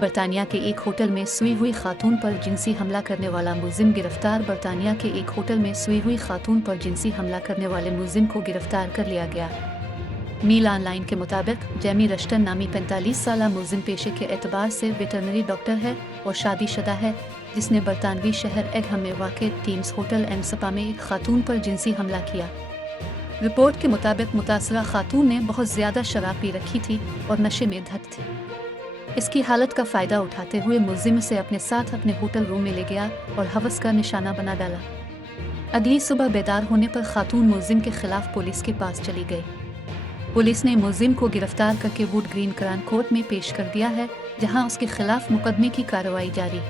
बर्तानिया के एक होटल में सोई हुई खातून पर जिनसी हमला करने वाला मुलजिम गिरफ्तार। बर्तानिया के एक होटल में सोई हुई खातून पर जिनसी हमला करने वाले मुलजिम को गिरफ्तार कर लिया गया। मील ऑनलाइन के मुताबिक जेमी रश्टन नामी 45 साला मुलजिम पेशे के एतबार से वेटरनरी डॉक्टर है और शादीशुदा है, जिसने बरतानवी शहर एगहम में वाक़ टीम्स होटल एंड स्पा में एक खातून पर जिनसी हमला किया। रिपोर्ट के मुताबिक मुतासरा खातून ने बहुत ज़्यादा शराब पी रखी थी और नशे में धत थी। इसकी हालत का फ़ायदा उठाते हुए मुलजिम से अपने साथ अपने होटल रूम में ले गया और हवस का निशाना बना डाला। अगली सुबह बेदार होने पर खातून मुलजिम के खिलाफ पुलिस के पास चली गई। पुलिस ने मुलजिम को गिरफ्तार करके वुड ग्रीन क्राउन कोर्ट में पेश कर दिया है, जहां उसके खिलाफ मुकदमे की कार्रवाई जारी।